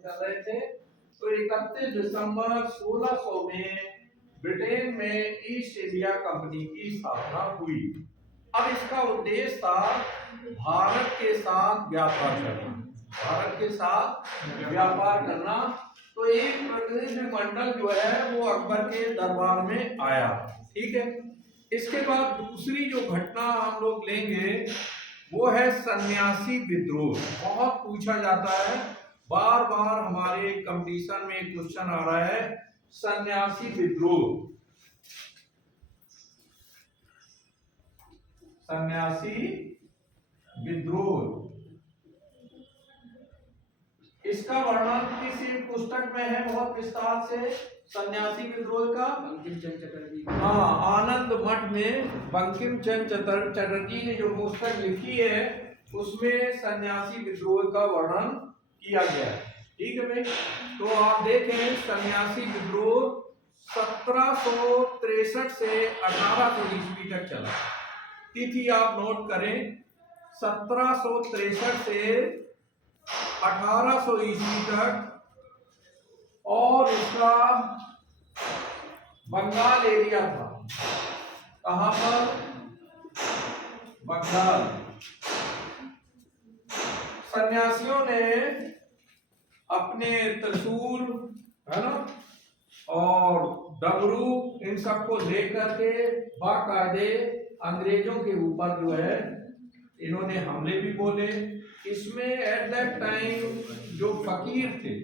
कर रहे थे। तो 31 दिसंबर 1600 में ब्रिटेन में ईस्ट इंडिया कंपनी की स्थापना हुई। अब इसका उद्देश्य था भारत के साथ व्यापार करना, भारत के साथ व्यापार करना। तो एक प्रतिनिधिमंडल जो है वो अकबर के दरबार में आया, ठीक है। इसके बाद दूसरी जो घटना हम लोग लेंगे वो है सन्यासी विद्रोह। बहुत पूछा जाता है, बार बार हमारे कंपटीशन में क्वेश्चन आ रहा है, सन्यासी विद्रोह। सन्यासी विद्रोह इसका वर्णन किसी पुस्तक में है बहुत विस्तार से। सन्यासी विद्रोह का बंकिम चंद्र चटर्जी, हाँ, आनंद मठ में बंकिम चंद्र चटर्जी ने जो पुस्तक लिखी है उसमें सन्यासी विद्रोह का वर्णन किया गया है, ठीक है भाई। तो आप देखें सन्यासी विद्रोह 1763 से 1800 ईस्वी तक चला। तिथि आप नोट करें, 1763 से 1800 ईस्वी तक। और इसका बंगाल एरिया था, कहां पर? बंगाल। सन्यासियों ने अपने त्रिशूल, है ना, और डमरू, इन सबको लेकर के बाकायदे अंग्रेजों के ऊपर जो है इन्होंने हमले भी बोले। इसमें एट दैट टाइम जो फकीर थे,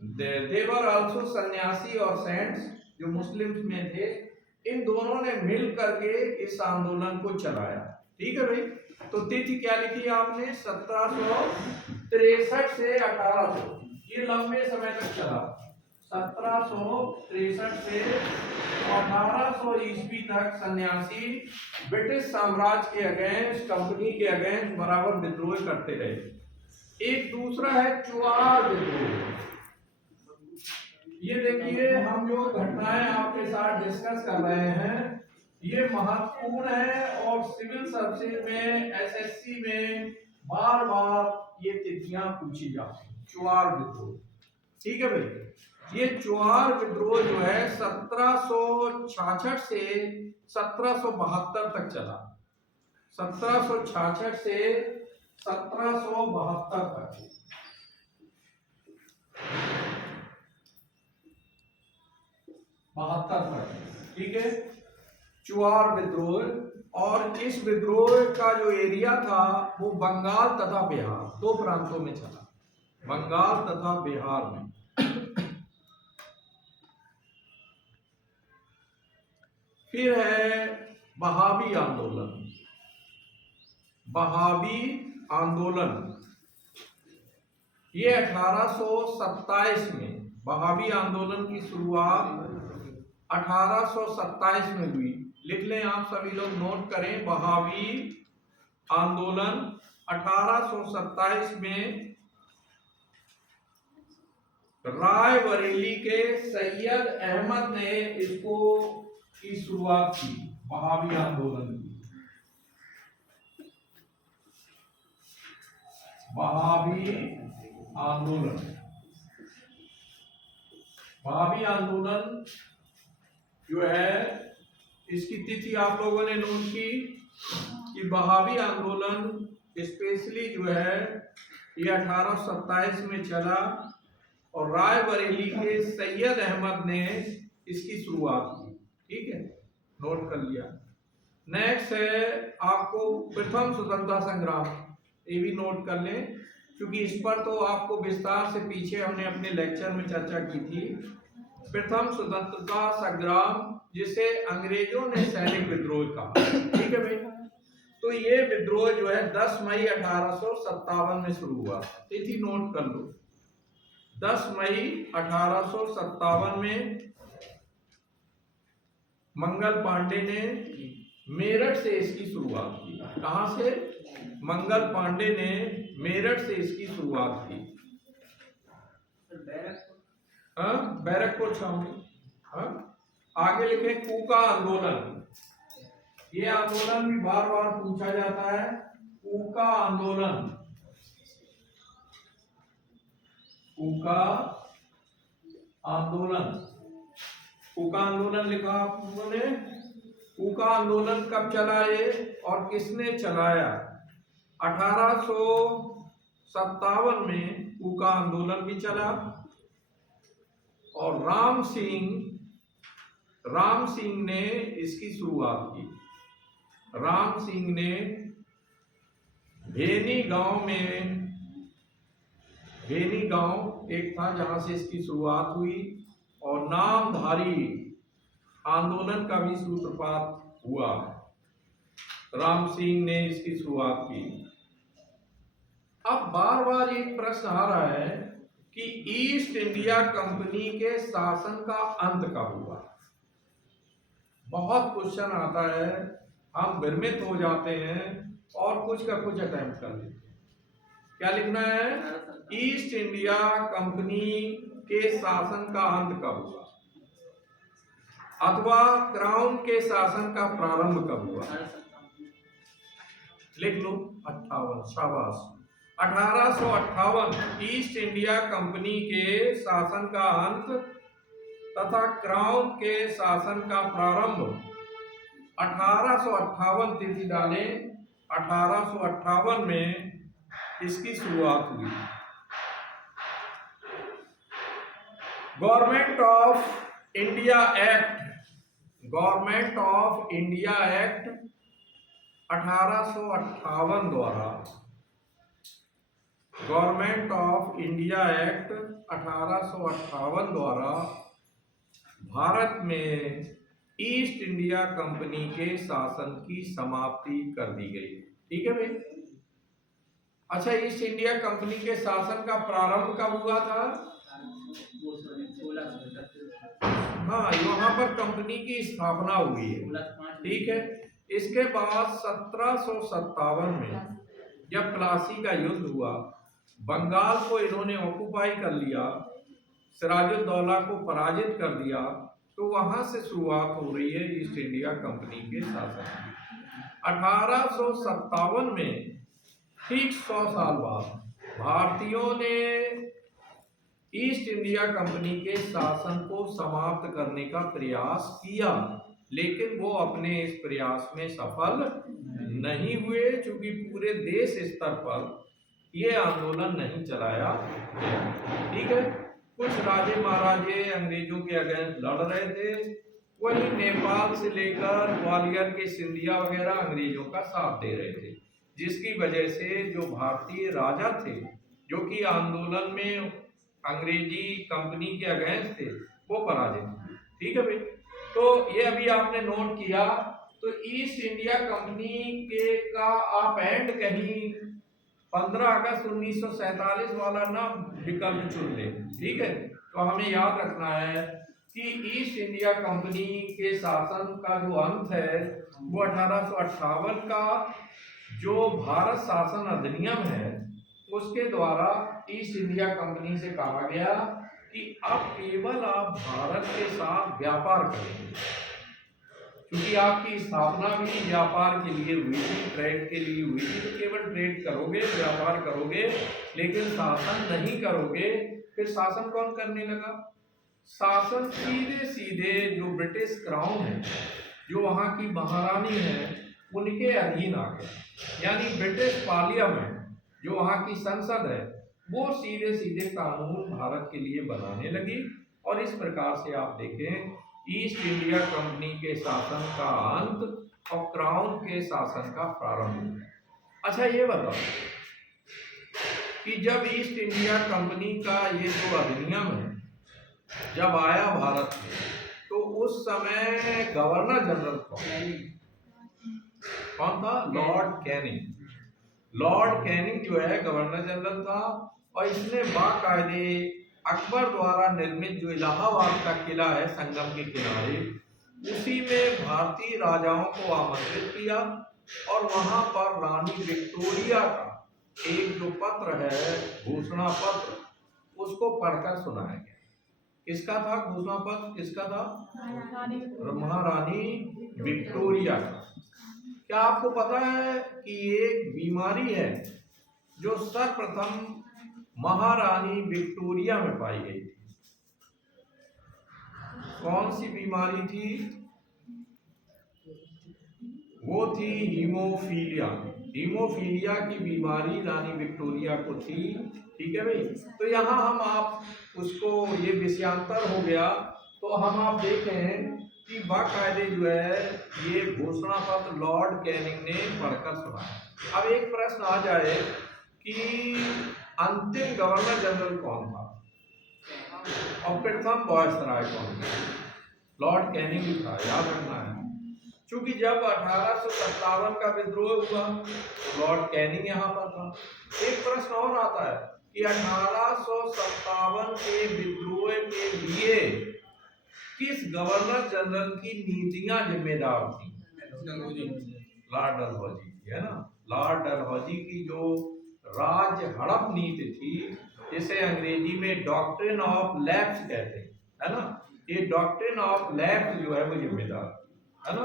देवर आल्सो सन्यासी और सेंट्स, जो मुस्लिम्स में थे, इन दोनों ने मिल करके इस आंदोलन को चलाया, ठीक है भाई। तो तिथि क्या लिखी आपने? 1763 से 1800, ये लंबे समय तक चला। 1763 से 1800 ईस्वी तक सन्यासी ब्रिटिश साम्राज्य के अगेंस्ट, कंपनी के अगेंस्ट बराबर विद्रोह करते रहे। एक दूसरा है चुआर विद्रोह। ये देखिए, हम जो घटनाएं आपके साथ डिस्कस कर रहे हैं ये महत्वपूर्ण है और सिविल सर्विसेज में, एसएससी में बार बार ये तिथियां पूछी जाती हैं। चुआर विद्रोह, ठीक है भाई। ये चुआर विद्रोह जो है 1766 से 1772 तक चला। 1766 से 1772 तक, ठीक है, चुआर विद्रोह। और इस विद्रोह का जो एरिया था वो बंगाल तथा बिहार, दो प्रांतों में चला, बंगाल तथा बिहार में। फिर है बहावी आंदोलन। बहावी आंदोलन ये 1827 में, बहावी आंदोलन की शुरुआत 1827 में हुई। लिख लें आप सभी लोग, नोट करें, बहावी आंदोलन 1827 में रायबरेली के सैयद अहमद ने इसको की शुरुआत की, बहावी आंदोलन की। बहावी आंदोलन, बहावी आंदोलन जो है इसकी तिथि आप लोगों ने नोट की कि बहावी आंदोलन स्पेशली जो है ये 1827 में चला और रायबरेली के सैयद अहमद ने इसकी शुरुआत की, ठीक है, नोट कर लिया। नेक्स्ट है आपको प्रथम स्वतंत्रता संग्राम, ये भी नोट कर लें क्योंकि इस पर तो आपको विस्तार से पीछे हमने अपने लेक्चर में चर्चा की थी। प्रथम स्वतंत्रता संग्राम जिसे अंग्रेजों ने सैनिक विद्रोह कहा, ठीक है भाई। तो ये विद्रोह जो है 10 मई 1857 में शुरू हुआ। तिथि नोट कर लो, 10 मई 1857 में मंगल पांडे ने मेरठ से इसकी शुरुआत की। कहां से? मंगल पांडे ने मेरठ से इसकी शुरुआत की। बैरकपुर छावनी। आगे लिखे कूका आंदोलन। ये आंदोलन भी बार बार पूछा जाता है, कूका आंदोलन। कूका आंदोलन। कूका आंदोलन लिखा आप लोगों ने। कूका आंदोलन कब चला ये और किसने चलाया? 1857 में कूका आंदोलन भी चला और राम सिंह ने इसकी शुरुआत की। राम सिंह ने भेनी गांव एक था जहां से इसकी शुरुआत हुई और नामधारी आंदोलन का भी सूत्रपात हुआ। राम सिंह ने इसकी शुरुआत की। अब बार बार एक प्रश्न आ रहा है कि ईस्ट इंडिया कंपनी के शासन का अंत कब हुआ? बहुत क्वेश्चन आता है, हम भ्रमित हो जाते हैं और कुछ का कुछ अटेम्प्ट कर लेते हैं। क्या लिखना है? ईस्ट इंडिया कंपनी के शासन का अंत कब हुआ अथवा क्राउन के शासन का प्रारंभ कब हुआ? लिख लो 58। शाबाश। 1858 ईस्ट इंडिया कंपनी के शासन का अंत तथा क्राउन के शासन का प्रारंभ 1858 तिथि डाले। 1858 में इसकी शुरुआत हुई। गवर्नमेंट ऑफ इंडिया एक्ट 1858 द्वारा गवर्नमेंट ऑफ इंडिया एक्ट 1858 द्वारा भारत में ईस्ट इंडिया कंपनी के शासन की समाप्ति कर दी गई। ठीक है भाई। अच्छा, ईस्ट इंडिया कंपनी के शासन का प्रारंभ कब हुआ था? हाँ, वहां पर कंपनी की स्थापना हुई है। ठीक है। इसके बाद 1757 में जब प्लासी का युद्ध हुआ, बंगाल को इन्होंने ऑक्युपाई कर लिया, सिराजुद्दौला को पराजित कर दिया, तो वहां से शुरुआत हो रही है ईस्ट इंडिया कंपनी के शासन की। 1857 में ठीक 100 साल बाद भारतीयों ने ईस्ट इंडिया कंपनी के शासन को समाप्त करने का प्रयास किया, लेकिन वो अपने इस प्रयास में सफल नहीं हुए, क्योंकि पूरे देश स्तर पर ये आंदोलन नहीं चलाया गया। ठीक है। कुछ राजे महाराजे अंग्रेजों के अगेंस्ट लड़ रहे थे, वही नेपाल से लेकर ग्वालियर के सिंधिया वगैरह अंग्रेजों का साथ दे रहे थे, जिसकी वजह से जो भारतीय राजा थे जो कि आंदोलन में अंग्रेजी कंपनी के अगेंस्ट थे, वो पराजित हुए। ठीक है भाई। तो ये अभी आपने नोट किया। तो ईस्ट इंडिया कंपनी के का आप एंड कहीं 15 अगस्त 1947 वाला ना विकल्प चुन ले। ठीक है। तो हमें याद रखना है कि ईस्ट इंडिया कंपनी के शासन का जो अंत है वो 1858 का जो भारत शासन अधिनियम है उसके द्वारा ईस्ट इंडिया कंपनी से कहा गया कि अब केवल आप भारत के साथ व्यापार करेंगे, क्योंकि आपकी स्थापना भी व्यापार के लिए हुई थी, ट्रेड के लिए हुई थी। तो केवल ट्रेड करोगे, व्यापार करोगे, लेकिन शासन नहीं करोगे। फिर शासन कौन करने लगा? शासन सीधे सीधे जो ब्रिटिश क्राउन है, जो वहाँ की महारानी है, उनके अधीन आ गया। यानी ब्रिटिश पार्लियामेंट जो वहाँ की संसद है, वो सीधे सीधे कानून भारत के लिए बनाने लगी। और इस प्रकार से आप देखें ईस्ट इंडिया कंपनी के शासन का अंत और क्राउन के शासन का प्रारंभ। अच्छा, ये बताओ कि जब ईस्ट इंडिया कंपनी का ये जो अधिनियम है जब आया भारत में, तो उस समय गवर्नर जनरल कौन था? Lord Canning. लॉर्ड कैनिंग जो है गवर्नर जनरल था, और इसने बाकायदे अकबर द्वारा निर्मित जो इलाहाबाद का किला है संगम के किनारे, उसी में भारतीय राजाओं को आमंत्रित किया और वहां पर रानी विक्टोरिया का एक जो पत्र है, घोषणा पत्र, उसको पढ़कर सुनाया गया। किसका था घोषणा पत्र? किसका था? महारानी विक्टोरिया का। क्या आपको पता है कि एक बीमारी है जो सर्वप्रथम महारानी विक्टोरिया में पाई गई थी। कौन सी बीमारी थी? वो थी हीमोफीलिया। हीमोफीलिया की बीमारी रानी विक्टोरिया को थी। ठीक है भाई। तो यहाँ हम आप उसको, ये विषयांतर हो गया, तो हम आप देखें कि बाकायदे जो है ये घोषणा पत्र लॉर्ड कैनिंग ने पढ़कर सुनाया। अब एक प्रश्न आ जाए कि अंतिम गवर्नर जनरल कौन था और प्रथम वायसराय कौन था? लॉर्ड कैनिंग ही था, याद रखना है। क्योंकि जब 1857 का विद्रोह हुआ तो लॉर्ड कैनिंग यहाँ पर था। एक प्रश्न और आता है कि 1857 के विद्रोह के लिए किस गवर्नर जनरल की नीतियां जिम्मेदार थी? लॉर्ड डलहौजी की, है ना। लॉर्ड डलहौजी की जो राज्य हड़प नीति थी, जिसे अंग्रेजी में डॉक्ट्रिन ऑफ लैप्स कहते हैं, है ना। ये डॉक्ट्रिन ऑफ लैप्स जो है वो जिम्मेदार है ना।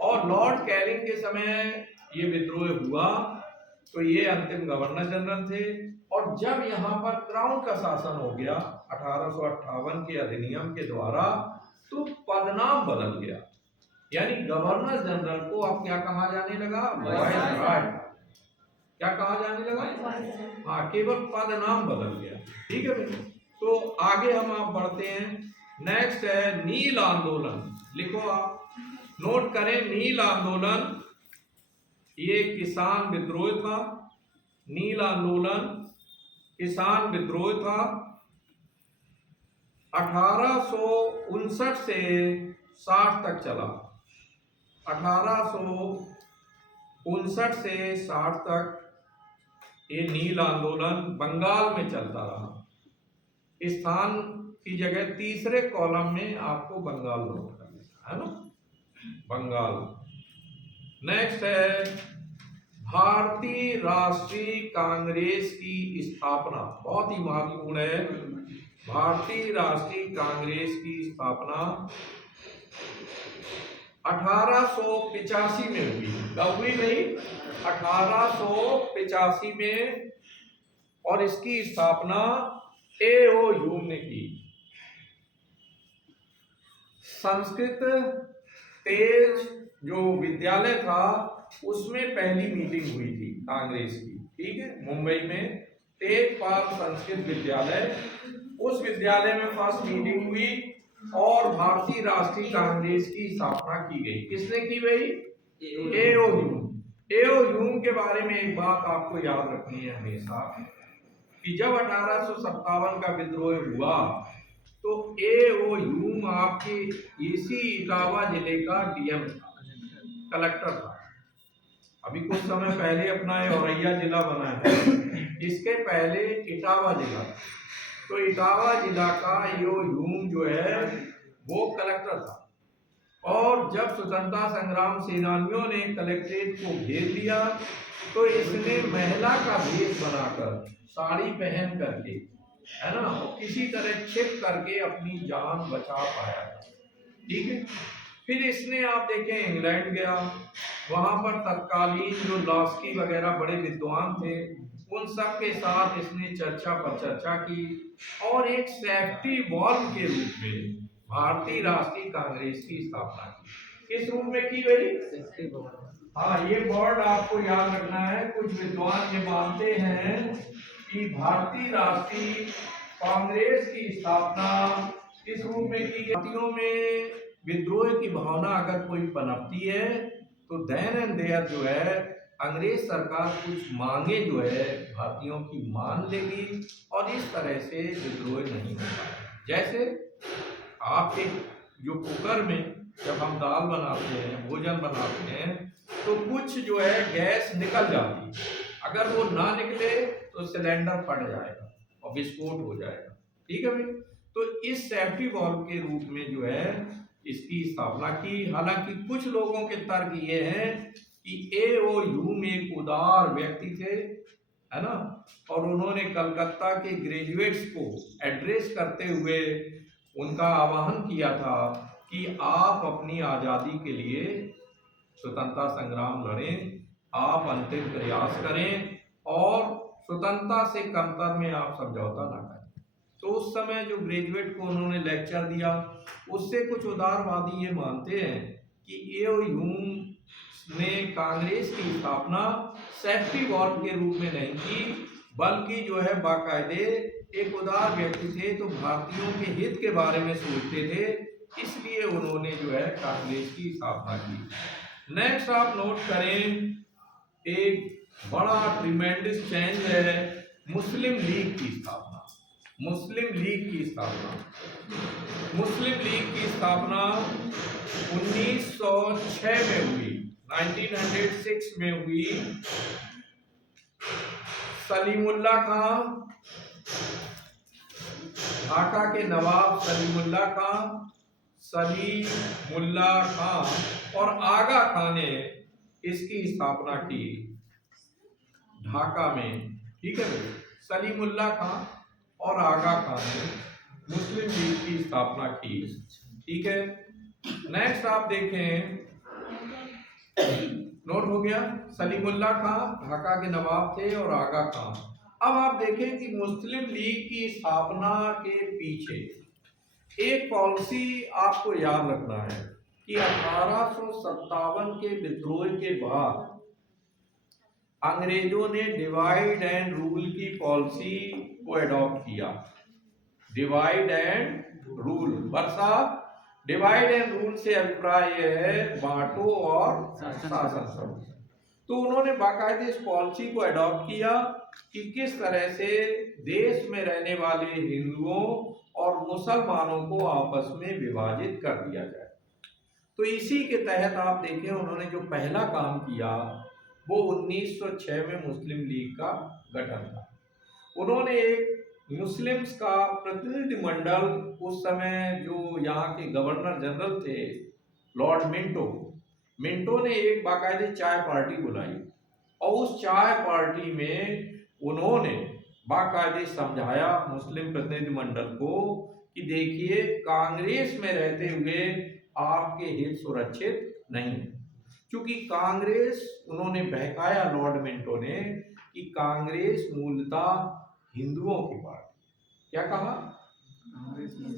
और लॉर्ड कैनिंग के समय ये विद्रोह हुआ तो ये अंतिम गवर्नर जनरल थे। और जब यहाँ पर क्राउन का शासन हो गया 1858 के अधिनियम के द्वारा, तो पदनाम बदल गया, यानी गवर्नर जनरल को अब क्या कहा जाने लगा? वायसराय। क्या कहा जाने लगा? हाँ, केवल पदनाम बदल गया। ठीक है भाई। तो आगे हम आप बढ़ते हैं। नेक्स्ट है नील आंदोलन। लिखो आप, नोट करें, नील आंदोलन ये किसान विद्रोह था। नील आंदोलन किसान विद्रोह था। 1859 से 60 तक चला। 1859 से 60 तक ये नील आंदोलन बंगाल में चलता रहा। स्थान की जगह तीसरे कॉलम में आपको बंगाल नोट करना है ना, बंगाल। नेक्स्ट है भारतीय राष्ट्रीय कांग्रेस की स्थापना। बहुत ही महत्वपूर्ण है। भारतीय राष्ट्रीय कांग्रेस की स्थापना 1885 में हुई। कब हुई भाई? 1885 में। और इसकी स्थापना A.O. ह्यूम ने की। संस्कृत तेज जो विद्यालय था उसमें पहली मीटिंग हुई थी कांग्रेस की। ठीक है, मुंबई में तेजपाल संस्कृत विद्यालय, उस विद्यालय में फर्स्ट मीटिंग हुई और भारतीय राष्ट्रीय कांग्रेस की स्थापना की गई। किसने की भाई? A.O. ह्यूम। A.O. ह्यूम के बारे में एक बात आपको याद रखनी है हमेशा कि जब 1857 का विद्रोह हुआ तो A.O. ह्यूम आपके इसी इटावा जिले का डीएम था, कलेक्टर था। अभी कुछ समय पहले अपना औरैया जिला बना है, इसके पहले इटावा जिला। तो इटावा जिला का A.O. ह्यूम जो है वो कलेक्टर था। और जब स्वतंत्रता संग्राम सेनानियों ने कलेक्ट्रेट को घेर लिया तो इसने महिला का भेष बनाकर, साड़ी पहन करके, है ना, किसी तरह छिप करके अपनी जान बचा पाया। ठीक है। फिर इसने आप देखें इंग्लैंड गया, वहां पर तत्कालीन जो लास्की वगैरह बड़े विद्वान थे उन सब के साथ इसने चर्चा पर चर्चा की और एक सेफ्टी वॉल्व के रूप में भारतीय राष्ट्रीय कांग्रेस की स्थापना की। किस रूप में की गई? हाँ, ये वर्ड आपको याद रखना है। कुछ विद्वान ये मानते हैं कि भारतीय राष्ट्रीय कांग्रेस की स्थापना किस रूप में की गई? भारतीयों में विद्रोह की भावना अगर कोई पनपती है तो देन एंड देयर जो है अंग्रेज सरकार कुछ मांगे जो है भारतीयों की मान लेगी और इस तरह से विद्रोह नहीं होगा। जैसे आपके जो कुकर में जब हम दाल बनाते हैं, भोजन बनाते हैं, तो कुछ जो है गैस निकल जाती है, अगर वो ना निकले तो सिलेंडर फट जाएगा और विस्फोट हो जाएगा। ठीक है भाई। तो इस सेफ्टी वॉल्व के रूप में जो है इसकी स्थापना की। हालांकि कुछ लोगों के तर्क ये है कि A.O. ह्यूम एक उदार व्यक्ति थे, है ना, और उन्होंने कलकत्ता के ग्रेजुएट्स को एड्रेस करते हुए उनका आह्वान किया था कि आप अपनी आज़ादी के लिए स्वतंत्रता संग्राम लड़ें, आप अंतिम प्रयास करें और स्वतंत्रता से कमतर में आप समझौता ना करें। तो उस समय जो ग्रेजुएट को उन्होंने लेक्चर दिया, उससे कुछ उदारवादी ये मानते हैं कि एओ ह्यूम ने कांग्रेस की स्थापना सेफ्टी वॉल्व के रूप में नहीं की, बल्कि जो है बाकायदे एक उदार व्यक्ति थे, तो भारतीयों के हित के बारे में सोचते थे, इसलिए उन्होंने जो है कांग्रेस की स्थापना की। नेक्स्ट आप नोट करें, एक बड़ा ट्रिमेंडस चेंज है मुस्लिम लीग की स्थापना। मुस्लिम लीग की स्थापना, मुस्लिम लीग की स्थापना 1906 में हुई, 1906 में हुई। सलीमुल्लाह खां, ढाका के नवाब सलीमुल्लाह खां और आगा खां ने इसकी स्थापना की ढाका में। ठीक है भाई, सलीमुल्लाह खां और आगा खां ने मुस्लिम लीग की स्थापना की। ठीक है, नेक्स्ट आप देखें, नोट हो गया, सलीमुल्लाह खां ढाका के नवाब थे और आगा खां। अब आप देखें कि मुस्लिम लीग की स्थापना के पीछे एक पॉलिसी आपको याद रखना है कि 1857 के विद्रोह के बाद अंग्रेजों ने डिवाइड एंड रूल की पॉलिसी को एडॉप्ट किया। Divide and rule, Varsha divide and rule से अभिप्राय यह है बांटो और शासन करो। तो उन्होंने बाकायदे इस पॉलिसी को एडॉप्ट किया कि किस तरह से देश में रहने वाले हिंदुओं और मुसलमानों को आपस में विभाजित कर दिया जाए। तो इसी के तहत आप देखें, उन्होंने जो पहला काम किया वो 1906 में मुस्लिम लीग का गठन था। उन्होंने एक मुस्लिम्स का प्रतिनिधि मंडल, उस समय जो यहाँ के गवर्नर जनरल थे लॉर्ड मिंटो ने एक बाकायदे चाय पार्टी बुलाई और उस चाय पार्टी में उन्होंने बाकायदे समझाया मुस्लिम प्रतिनिधि मंडल को कि देखिए, कांग्रेस में रहते हुए आपके हित सुरक्षित नहीं, क्योंकि कांग्रेस, उन्होंने बहकाया लॉर्ड मिंटो ने कि कांग्रेस मूलतः हिंदुओं की पार्टी। क्या कहा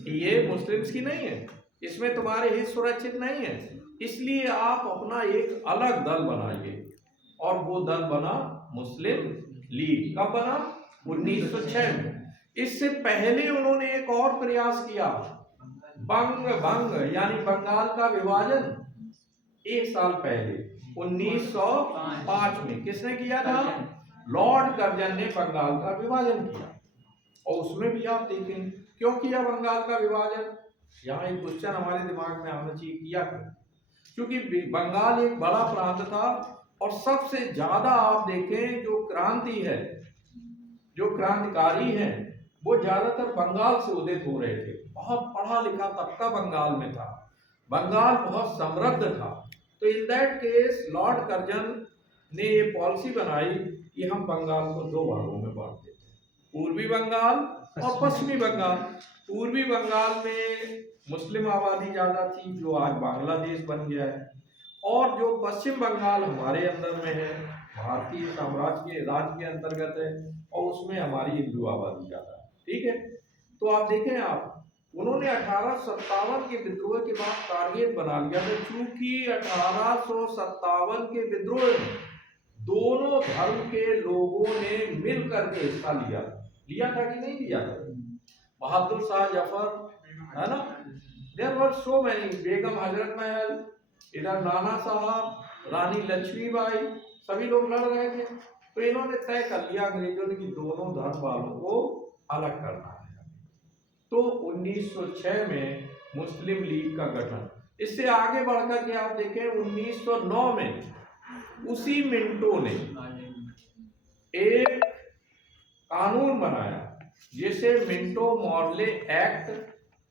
कि ये मुस्लिम्स की नहीं है, इसमें तुम्हारे हित सुरक्षित नहीं है, इसलिए आप अपना एक अलग दल बनाइए। और वो दल बना मुस्लिम लीग। कब बना? 1906 में। इससे पहले उन्होंने एक और प्रयास किया, भंग यानी बंगाल का विभाजन। एक साल पहले 1905 में किसने किया था? लॉर्ड कर्जन ने बंगाल का विभाजन किया। और उसमें भी आप देखें क्यों किया बंगाल का विभाजन। यहाँ एक क्वेश्चन हमारे दिमाग में आना चाहिए, किया क्यों? क्योंकि बंगाल एक बड़ा प्रांत था और सबसे ज्यादा आप देखें जो क्रांति है, जो क्रांतिकारी हैं, वो ज्यादातर बंगाल से उदित हो रहे थे। बहुत पढ़ा लिखा तबका बंगाल में था, बंगाल बहुत समृद्ध था। तो in that case Lord Curzon ने ये पॉलिसी बनाई कि हम बंगाल को दो भागों में बांट देते हैं, पूर्वी बंगाल और पश्चिमी बंगाल। पूर्वी बंगाल में मुस्लिम आबादी ज्यादा थी, जो आज बांग्लादेश बन गया है, और जो पश्चिम बंगाल हमारे अंदर में है, भारतीय साम्राज्य के राज्य के अंतर्गत है, और उसमें हमारी हिंदू आबादी ज्यादा है। ठीक है, तो आप देखें, आप उन्होंने 1857 के विद्रोह के बाद टारगेट बना लिया था, क्योंकि 1857 के विद्रोह में दोनों धर्म के लोगों ने मिलकर के हिस्सा लिया था कि नहीं लिया था? बहादुर शाह जफर, है ना, there were so many, Begum Hazrat Mahal, इधर नाना साहब, रानी लक्ष्मीबाई, सभी लोग लड़ रहे थे। तो इन्होंने तय कर लिया अंग्रेजों ने कि दोनों धर्म वालों को अलग करना है। तो 1906 में मुस्लिम लीग का गठन। इससे आगे बढ़कर के आप देखें 1909 में उसी मिंटो ने एक कानून बनाया जिसे मिंटो मॉर्ले एक्ट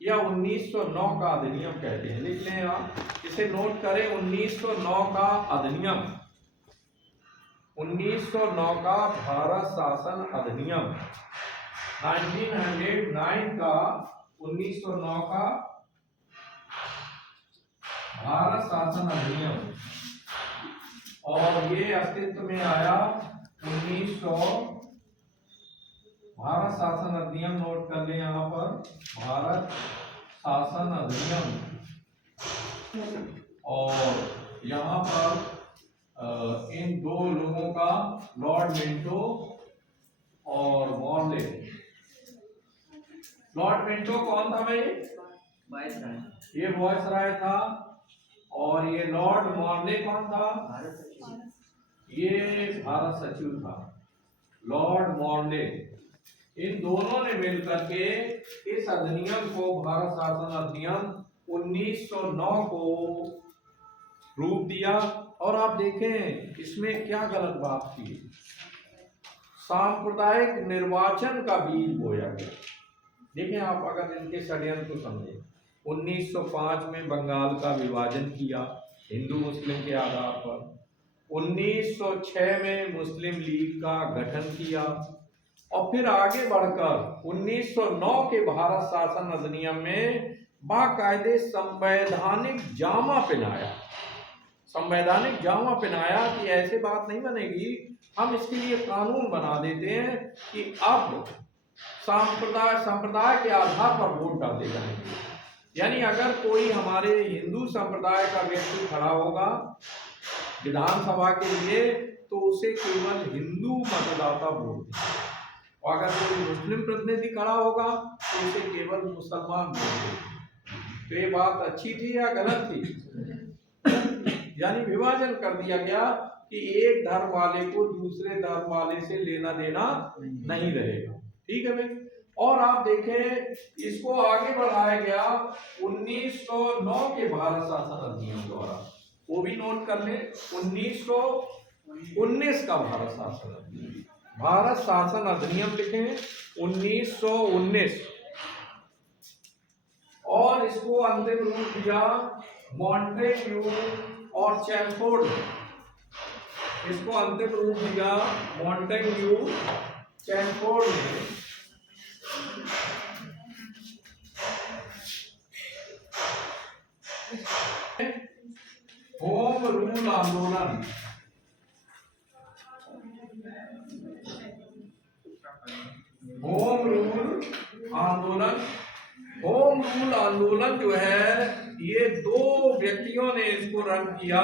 या 1909 का अधिनियम कहते हैं। लिख लें आप, इसे नोट करें, 1909 का अधिनियम, 1909 का भारत शासन अधिनियम, 1909 का 1909 का भारत शासन अधिनियम, और ये अस्तित्व में आया 1910 भारत शासन अधिनियम नोट कर ले यहाँ पर, भारत शासन अधिनियम। और यहाँ पर इन दो लोगों का, लॉर्ड मिंटो और मॉर्ले। लॉर्ड मिंटो कौन था भाई? ये वायसराय था। और ये लॉर्ड मॉर्ले कौन था? ये भारत सचिव था, लॉर्ड मॉर्ले। इन दोनों ने मिलकर के इस अधिनियम को, भारत शासन अधिनियम 1909 को रूप दिया। और आप देखें इसमें क्या गलत बात थी, सांप्रदायिक निर्वाचन का बीज बोया गया। देखें आप अगर इनके षड्यंत्र को समझें, 1905 में बंगाल का विभाजन किया हिंदू मुस्लिम के आधार पर। 1906 में मुस्लिम लीग का गठन किया। और फिर आगे बढ़कर 1909 के भारत शासन अधिनियम में बाकायदे संवैधानिक जामा पहनाया, संवैधानिक जामा पहनाया कि ऐसे बात नहीं बनेगी, हम इसके लिए कानून बना देते हैं कि अब संप्रदाय के आधार पर वोट डाले जाएंगे। यानी अगर कोई हमारे हिंदू संप्रदाय का व्यक्ति खड़ा होगा विधानसभा के लिए तो उसे केवल हिंदू मतदाता वोट देंगे, और अगर कोई मुस्लिम प्रतिनिधि खड़ा होगा तो उसे केवल मुसलमान वोट देंगे। तो ये बात अच्छी थी या गलत थी? यानी विभाजन कर दिया गया कि एक धर्म वाले को दूसरे धर्म वाले से लेना देना नहीं रहेगा। ठीक है भाई। और आप देखें इसको आगे बढ़ाया गया 1909 के भारत शासन अधिनियम द्वारा, वो भी नोट कर ले, 1919 का भारत शासन अधिनियम, भारत शासन अधिनियम लिखे 1919। और इसको अंतिम रूप दिया मॉन्टेग्यू और चैमफोर्ड ने। इसको अंतिम रूप दिया मॉन्टेग्यू चैमफोर्ड ने। होम रूल आंदोलन, होम रूल आंदोलन, होम रूल आंदोलन जो है ये दो व्यक्तियों ने इसको रन किया,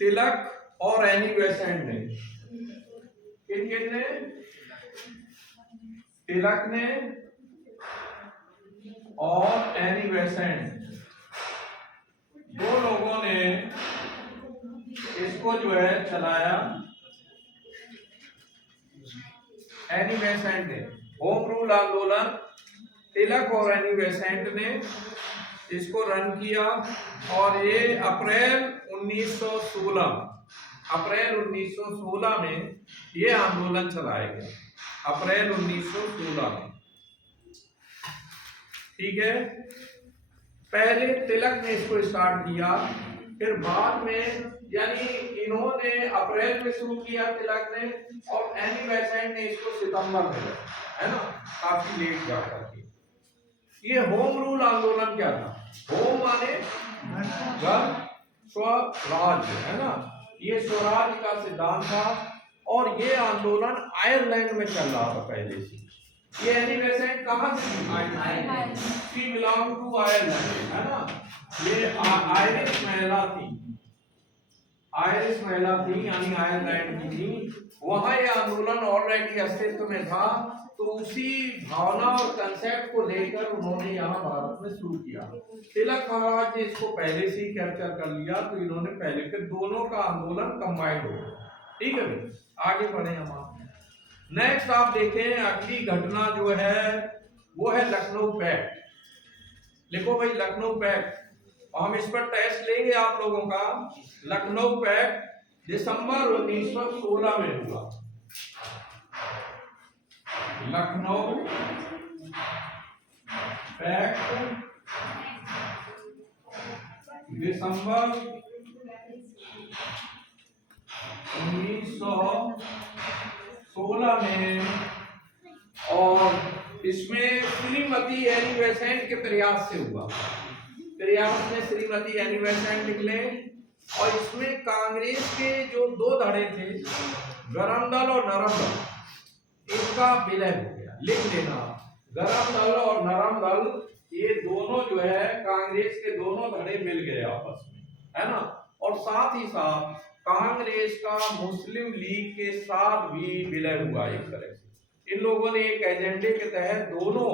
तिलक और एनी बेसेंट ने। किन ने? तिलक ने और एनी बेसेंट, दो लोगों ने इसको जो है चलाया। एनी बेसेंट ने होम रूल आंदोलन, तिलक और एनी बेसेंट ने इसको रन किया। और ये अप्रैल 1916 में ये आंदोलन चलाया गया, अप्रैल 1916 में। ठीक है। पहले तिलक ने इसको स्टार्ट किया, फिर बाद में यानी इन्होंने अप्रैल में शुरू किया तिलक ने, और एनी बेसेंट ने इसको सितंबर में, है ना, काफी लेट जाकर के। ये होम रूल आंदोलन क्या था? होम माने घर, स्वराज, है ना, ये स्वराज का सिद्धांत था। और ये आंदोलन आयरलैंड में चल रहा था पहले से। ये एनी बेसेंट कहाँ से थी? शी बिलोंग टू आयरलैंड, है ना, ये आयरिश महिला थी, आयरिश महिला थी यानी आयरलैंड की थी। वहां ये आंदोलन ऑलरेडी अस्तित्व में था, तो उसी भावना और कंसेप्ट को लेकर उन्होंने यहाँ भारत में शुरू किया। तिलक महाराज ने इसको पहले से ही कैप्चर कर लिया, तो इन्होंने पहले, फिर दोनों का आंदोलन कंबाइंड हो गया। ठीक है भाई, आगे बढ़े हम। नेक्स्ट आप देखें अगली घटना जो है वो है लखनऊ पैक्ट। लिखो भाई लखनऊ पैक्ट, हम इस पर टेस्ट लेंगे आप लोगों का। लखनऊ पैक्ट दिसंबर 1916 में हुआ। लखनऊ पैक्ट दिसंबर 1916 में, और इसमें श्रीमती एनी बेसेंट के प्रयास से हुआ। प्रयास में श्रीमती एनी बेसेंट निकले। और इसमें कांग्रेस के जो दो धड़े थे, गरम दल और नरम दल, इनका विलय हो गया। लिख लेना, गरम दल और नरम दल ये दोनों जो है कांग्रेस के दोनों धड़े मिल गए आपस में, है ना। और साथ ही साथ कांग्रेस का मुस्लिम लीग के साथ भी विलय हुआ एक तरह से। इन लोगों ने एक एजेंडे के तहत दोनों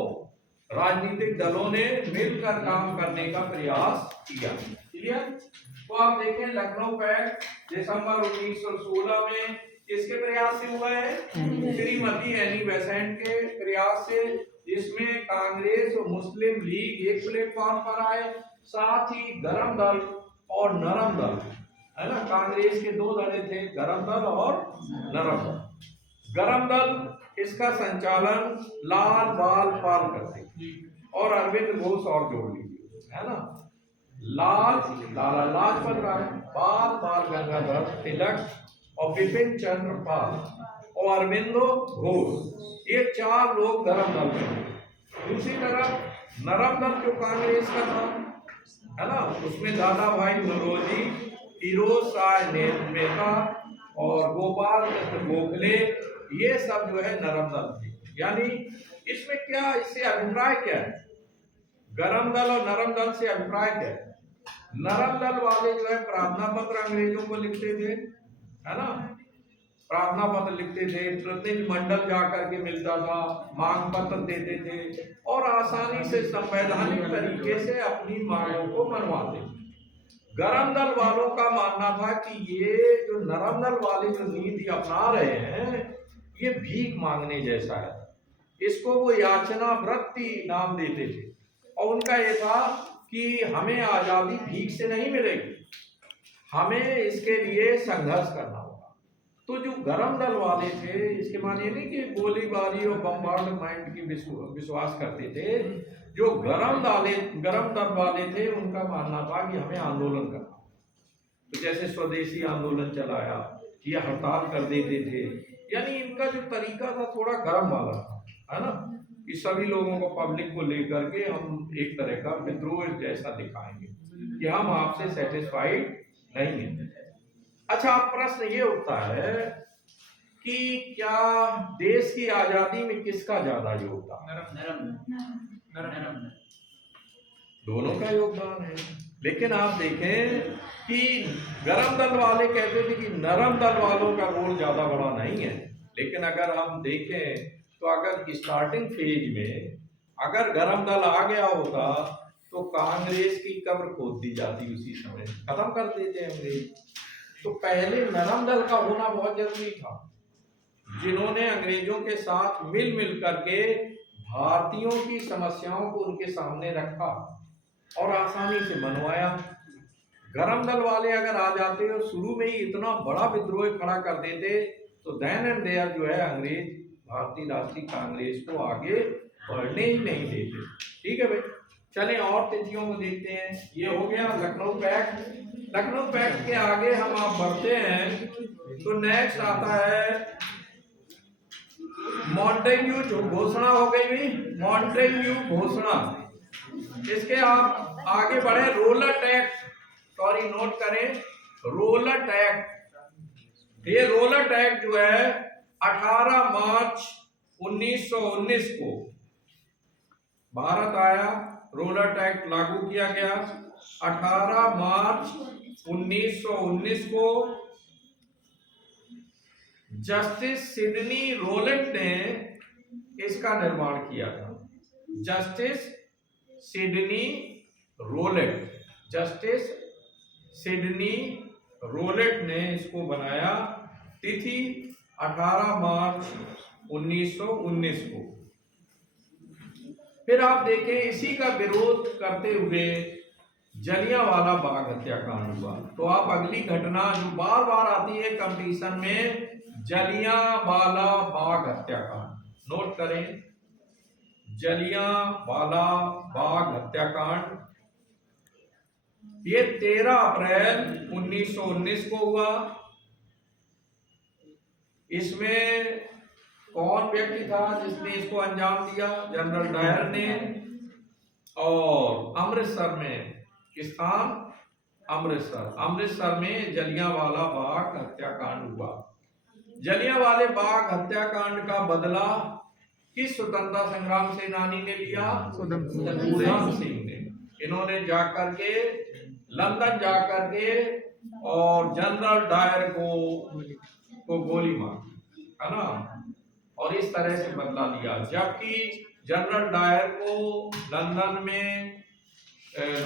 राजनीतिक दलों ने मिलकर काम करने का प्रयास किया। क्लियर? तो आप देखें लखनऊ पैक्ट दिसंबर 1916 में किसके प्रयास से हुआ है? श्रीमती एनी बेसेंट के प्रयास से, जिसमें कांग्रेस और मुस्लिम लीग एक प्लेटफॉर्म पर आए। साथ ही गरम दल और नरम दल, है ना, कांग्रेस के दो धड़े थे, गरम दल और नरम दल। गरम दल इसका संचालन लाल बाल पाल करते और अरविंद घोष और जोड़ लीजिए, है ना। लाला लाजपत राय, बाल बाल गंगाधर तिलक और बिपिन चंद्र पाल और अरविंदो घोष, ये चार लोग गरम दल में। दूसरी तरफ नरम दल जो कांग्रेस का था, है ना, उसमें दादा भाई नौरोजी, फिरोज शाह मेहता और गोपाल चंद्र गोखले, ये सब जो है नरम दल थे। यानी इसमें क्या, इससे अभिप्राय क्या है? गरम दल और नरम दल से अभिप्राय क्या है? नरम दल वाले जो है प्रार्थना पत्र अंग्रेजों को लिखते थे, है ना, प्रार्थना पत्र लिखते थे, प्रतिनिधि मंडल जाकर के मिलता था, मांग पत्र देते थे और आसानी से संवैधानिक तरीके से अपनी मांगों को मनवाते थे। गरम दल वालों का मानना था कि ये जो नरम दल वाले जो नीति अपना रहे हैं ये भीख मांगने जैसा है, इसको वो याचना वृत्ति नाम देते थे। और उनका ये था कि हमें आजादी भीख से नहीं मिलेगी, हमें इसके लिए संघर्ष करना होगा। तो जो गरम दल वाले थे, इसके माने नहीं कि गोलीबारी और बम्बार्डमेंट की विश्वास करते थे। जो गरम दल वाले थे उनका मानना था कि हमें आंदोलन करना। तो जैसे स्वदेशी आंदोलन चलाया, ये हड़ताल कर देते थे, यानी इनका जो तरीका था थोड़ा गरम वाला था, है ना, कि सभी लोगों को, पब्लिक को लेकर के हम एक तरह का विद्रोह जैसा दिखाएंगे कि हम आपसे सेटिस्फाइड नहीं है। अच्छा, अब प्रश्न ये उठता है कि क्या देश की आजादी में किसका ज्यादा योगदान? दोनों का योगदान है। लेकिन आप देखें कि गरम दल वाले कहते थे कि नरम दल वालों का रोल ज्यादा बड़ा नहीं है। लेकिन अगर हम देखें तो अगर स्टार्टिंग फेज में अगर गरम दल आ गया होता तो कांग्रेस की कब्र खोद दी जाती, उसी समय खत्म कर देते अंग्रेज। तो पहले नरम दल का होना बहुत जरूरी था, जिन्होंने अंग्रेजों के साथ मिल करके भारतीयों की समस्याओं को उनके सामने रखा और आसानी से मनवाया। गरम दल वाले अगर आ जाते और शुरू में ही इतना बड़ा विद्रोह खड़ा कर देते तो देन एंड देयर जो है अंग्रेज भारतीय राष्ट्रीय कांग्रेस को आगे बढ़ने ही नहीं देते। ठीक है भाई, चलें और तिथियों को देखते हैं। ये हो गया लखनऊ पैक्ट। लखनऊ पैक्ट के आगे हम आप बढ़ते हैं तो नेक्स्ट आता है मॉन्टेग्यू जो घोषणा हो गई भी, मॉन्टेग्यू घोषणा। इसके आप आगे बढ़े रोलट एक्ट, सॉरी नोट करें रोलट एक्ट। ये रोलट एक्ट जो है 18 मार्च 1919 को भारत आया, रोलट एक्ट लागू किया गया 18 मार्च 1919 को। जस्टिस सिडनी रोलेट ने इसका निर्माण किया था। Justice Sidney Rowlatt, justice Sidney Rowlatt ने इसको बनाया। तिथि 18 मार्च 1919 को। फिर आप देखें इसी का विरोध करते हुए जलियांवाला बाग हत्याकांड हुआ। तो आप अगली घटना जो बार बार आती है कंपटीशन में, जलियांवाला बाग हत्याकांड नोट करें। जलियांवाला बाग हत्याकांड ये 13 अप्रैल 1919 को हुआ। इसमें कौन व्यक्ति था जिसने इसको अंजाम दिया? जनरल डायर ने। और अमृतसर में, किस स्थान? अमृतसर। अमृतसर में जलियांवाला बाग हत्याकांड हुआ। जलियांवाले बाग हत्याकांड का बदला किस स्वतंत्रता संग्राम सेनानी ने लिया? उधम सिंह ने। इन्होंने जाकर के लंदन जाकर के और जनरल डायर को गोली मारी, है ना, और इस तरह से बदला लिया। जबकि जनरल डायर को लंदन में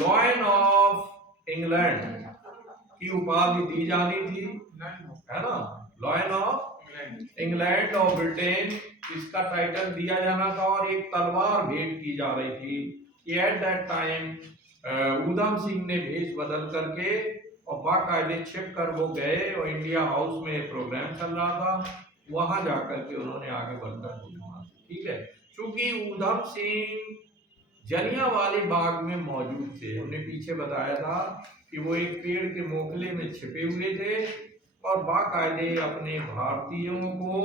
लॉयन ऑफ इंग्लैंड की उपाधि दी जानी थी, है ना, लॉयन ऑफ इंग्लैंड और ब्रिटेन, इसका टाइटल दिया जाना था। और एक तलवार भेंट की जा रही थी कि at that time Udham Singh ने भेष बदल करके और बाकायदे छिप कर वो गए और इंडिया हाउस में प्रोग्राम चल रहा था, वहां जाकर के उन्होंने आगे बढ़कर गोली मारी। ठीक है, चूंकि उधम सिंह जलियांवाले बाग में मौजूद थे, हमने पीछे बताया था कि वो एक पेड़ के मोखले में छिपे हुए थे और बाकायदे अपने भारतीयों को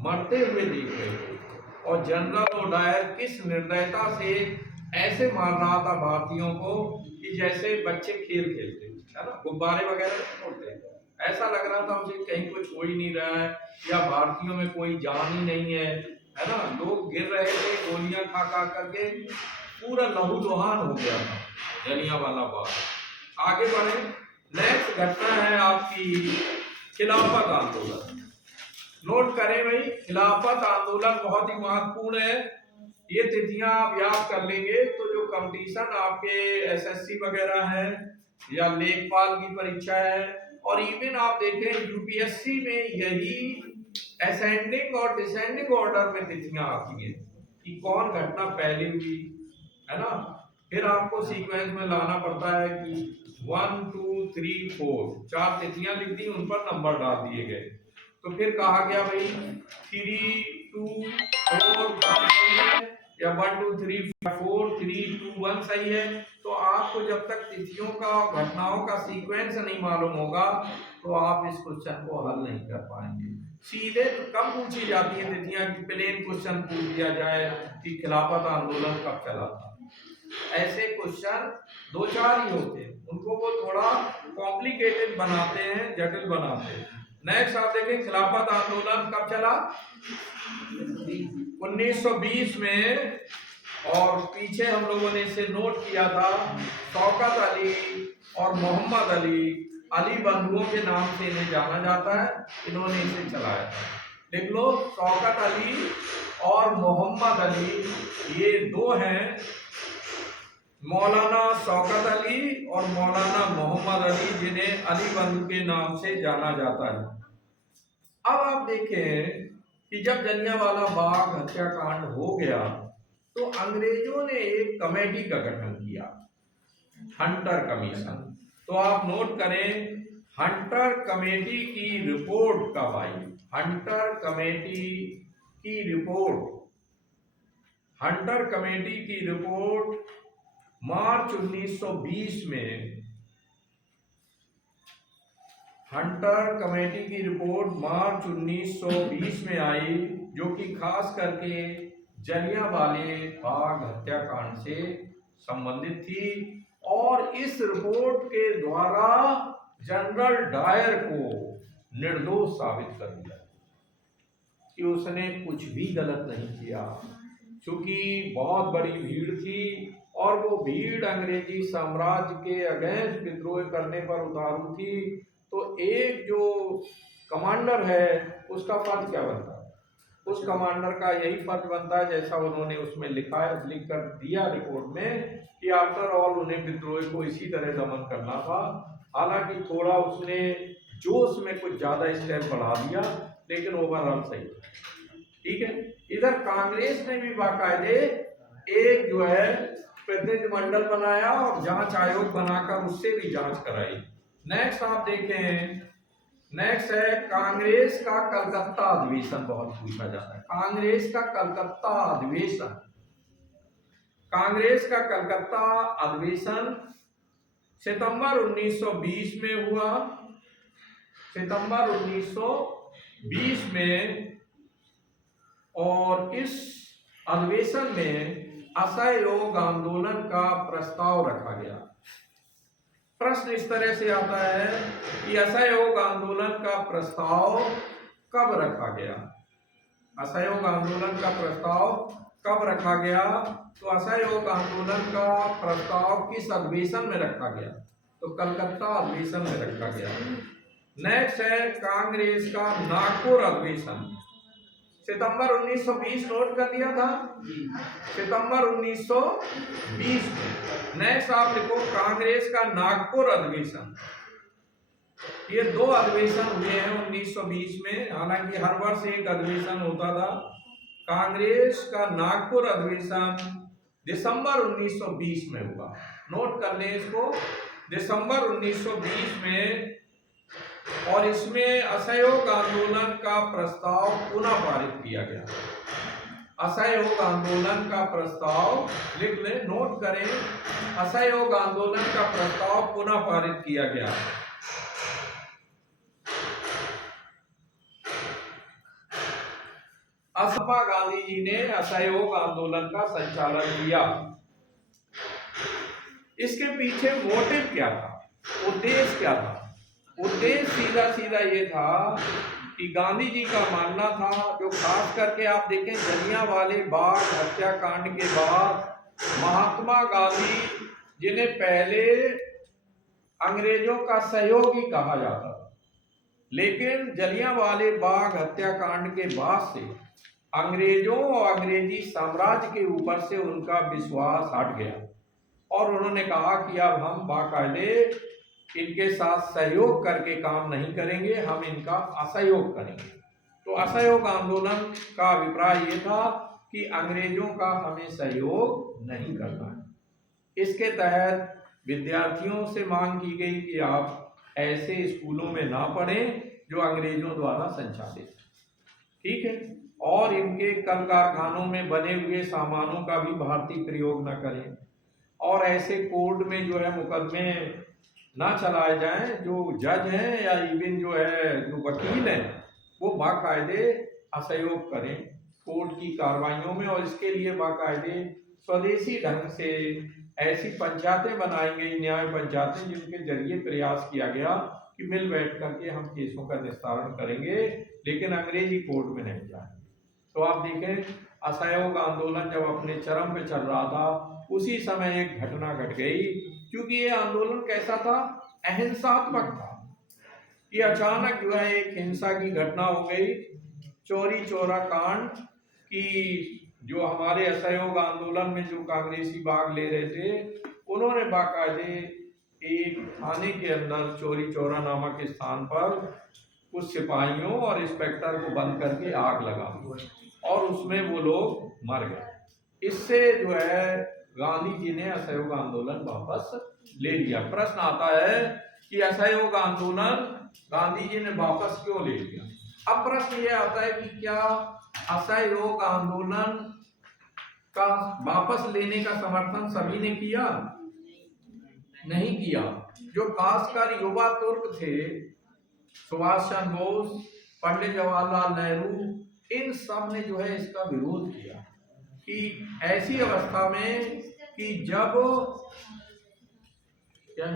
मरते हुए देख रहे थे। और जनरल डायर किस निर्दयता से ऐसे मार रहा था भारतीयों को कि जैसे बच्चे खेल खेलते, है ना, गुब्बारे वगैरह फोड़ते, ऐसा लग रहा था उसे कहीं कुछ हो ही नहीं रहा है या भारतीयों में कोई जान ही नहीं है ना। लोग गिर रहे थे गोलियां खा खा करके, पूरा लहूलुहान हो गया था जलियांवाला बाग। आगे बढ़े, नेक्स्ट घटना है आपकी खिलाफत आंदोलन। नोट करें भाई, खिलाफत आंदोलन बहुत ही महत्वपूर्ण है। ये तिथियां आप याद कर लेंगे तो जो कंपटीशन आपके एसएससी वगैरह है या लेखपाल की परीक्षा है, और इवन आप देखें यूपीएससी में यही असेंडिंग और डिसेंडिंग ऑर्डर में तिथियां आती हैं कि कौन घटना पहले हुई, है ना। फिर आपको सीक्वेंस में लाना पड़ता है कि 1 2 3 4 चार तिथियां लिख दी, उन पर नंबर डाल दिए गए। तो फिर कहा गया भाई 3 2 4 5 सही है या 1 2 3 4 3 2 1 सही है। तो आपको जब तक तिथियों का और घटनाओं का सीक्वेंस नहीं मालूम होगा तो आप इस क्वेश्चन को हल नहीं कर पाएंगे। सीधे कम पूछी जाती है तिथियां कि प्लेन क्वेश्चन पूछ दिया जाए कि खिलाफत आंदोलन कब चला था। ऐसे क्वेश्चन 2-4 ही होते हैं, उनको वो थोड़ा कॉम्प्लिकेटेड बनाते हैं, जटिल बनाते हैं। नेक्स्ट आप देखें खिलाफत आंदोलन कब चला? 1920 में। और पीछे हम लोगों ने इसे नोट किया था, शौकत अली और मोहम्मद अली बंधुओं के नाम से इन्हें जाना जाता है, इन्होंने इसे चलाया था। लिख लो, शौकत अली और मोहम्मद अली ये दो हैं, मौलाना शौकत अली और मौलाना मोहम्मद अली, जिन्हें अली बंधु के नाम से जाना जाता है। अब आप देखें कि जब जलियांवाला बाग हत्याकांड हो गया तो अंग्रेजों ने एक कमेटी का गठन किया, हंटर कमीशन। तो आप नोट करें, हंटर कमेटी की रिपोर्ट कब आई? हंटर कमेटी की रिपोर्ट, हंटर कमेटी की रिपोर्ट मार्च 1920 में, हंटर कमेटी की रिपोर्ट मार्च 1920 में आई, जो कि खास करके जलियांवाले बाग हत्याकांड से संबंधित थी। और इस रिपोर्ट के द्वारा जनरल डायर को निर्दोष साबित कर दिया कि उसने कुछ भी गलत नहीं किया, क्योंकि बहुत बड़ी भीड़ थी और वो भीड़ अंग्रेजी साम्राज्य के अगेंस्ट विद्रोह करने पर उतारू थी। तो एक जो कमांडर है उसका फर्ज क्या बनता है? उस कमांडर का यही फर्ज बनता है, जैसा उन्होंने उसमें लिखा है, लिख कर दिया रिपोर्ट में, कि आफ्टर ऑल उन्हें विद्रोह को इसी तरह दमन करना था। हालांकि थोड़ा उसने जोश में कुछ ज्यादा स्टेप बढ़ा दिया, लेकिन ओवरऑल सही। ठीक है, इधर कांग्रेस ने भी बाकायदे एक जो है प्रतिनिधिमंडल बनाया और जांच आयोग बनाकर उससे भी जांच कराई। नेक्स्ट आप देखें, नेक्स्ट है कांग्रेस का कलकत्ता अधिवेशन। बहुत पूछा जाता है कांग्रेस का कलकत्ता अधिवेशन। कांग्रेस का कलकत्ता अधिवेशन सितंबर 1920 में हुआ, सितंबर 1920 में। और इस अधिवेशन में असहयोग आंदोलन का प्रस्ताव रखा गया। प्रश्न इस तरह से आता है कि असहयोग आंदोलन का प्रस्ताव कब रखा गया? असहयोग आंदोलन का प्रस्ताव कब रखा गया? तो असहयोग आंदोलन का प्रस्ताव किस अधिवेशन में रखा गया? तो कलकत्ता अधिवेशन में रखा गया। नेक्स्ट है कांग्रेस का नागपुर अधिवेशन, सितंबर 1920 नोट कर लिया था, सितंबर 1920 में। नेक्स्ट आप लिखो कांग्रेस का नागपुर अधिवेशन। ये दो अधिवेशन हुए हैं 1920 में, हालांकि हर वर्ष एक अधिवेशन होता था। कांग्रेस का नागपुर अधिवेशन दिसंबर 1920 में हुआ, नोट कर लें इसको, दिसंबर 1920 में। और इसमें असहयोग आंदोलन का प्रस्ताव पुनः पारित किया गया। असहयोग आंदोलन का प्रस्ताव लिख लें, नोट करें, असहयोग आंदोलन का प्रस्ताव पुनः पारित किया गया। महात्मा गांधी जी ने असहयोग आंदोलन का संचालन किया। इसके पीछे मोटिव क्या था, उद्देश्य क्या था? उद्देश्य सीधा सीधा ये था कि गांधी जी का मानना था, जो खास करके आप देखें जलियांवाले बाग हत्याकांड के बाद महात्मा गांधी जिन्हें पहले अंग्रेजों का सहयोगी कहा जाता था, लेकिन जलियांवाले बाग हत्याकांड के बाद से अंग्रेजों और अंग्रेजी साम्राज्य के ऊपर से उनका विश्वास हट गया और उन्होंने कहा कि अब हम बाकायदे इनके साथ सहयोग करके काम नहीं करेंगे, हम इनका असहयोग करेंगे। तो असहयोग आंदोलन का अभिप्राय ये था कि अंग्रेजों का हमें सहयोग नहीं करना है। इसके तहत विद्यार्थियों से मांग की गई कि आप ऐसे स्कूलों में ना पढ़ें जो अंग्रेजों द्वारा संचालित, ठीक है, और इनके कल कारखानों में बने हुए सामानों का भी भारतीय प्रयोग न करें, और ऐसे कोर्ट में जो है मुकदमे ना चलाए जाएं, जो जज हैं या इवन जो है जो वकील हैं वो बाकायदे असहयोग करें कोर्ट की कार्रवाइयों में, और इसके लिए बाकायदे स्वदेशी ढंग से ऐसी पंचायतें बनाई गई, न्याय पंचायतें, जिनके जरिए प्रयास किया गया कि मिल बैठ करके हम केसों का निस्तारण करेंगे, लेकिन अंग्रेजी कोर्ट में नहीं जाएंगे। तो आप देखें असहयोग आंदोलन जब अपने चरम पे चल रहा था, उसी समय एक घटना घट गई, क्योंकि ये आंदोलन कैसा था, अहिंसात्मक था। ये अचानक जो है एक हिंसा की घटना हो गई, चौरी चौरा कांड की। जो हमारे असहयोग आंदोलन में जो कांग्रेसी भाग ले रहे थे, उन्होंने बाकायदे एक थाने के अंदर चौरी चौरा नामक स्थान पर कुछ सिपाहियों और इंस्पेक्टर को बंद करके आग लगा और उसमें वो लोग मर गए। इससे जो है गांधी जी ने असहयोग आंदोलन वापस ले लिया। प्रश्न आता है कि असहयोग आंदोलन गांधी जी ने वापस क्यों ले लिया? अब प्रश्न ये आता है कि क्या असहयोग आंदोलन का वापस लेने का समर्थन सभी ने किया? नहीं किया। जो खासकर युवा तुर्क थे, सुभाष चंद्र बोस, पंडित जवाहरलाल नेहरू, इन सब ने जो है इसका विरोध किया कि ऐसी अवस्था में कि जब क्या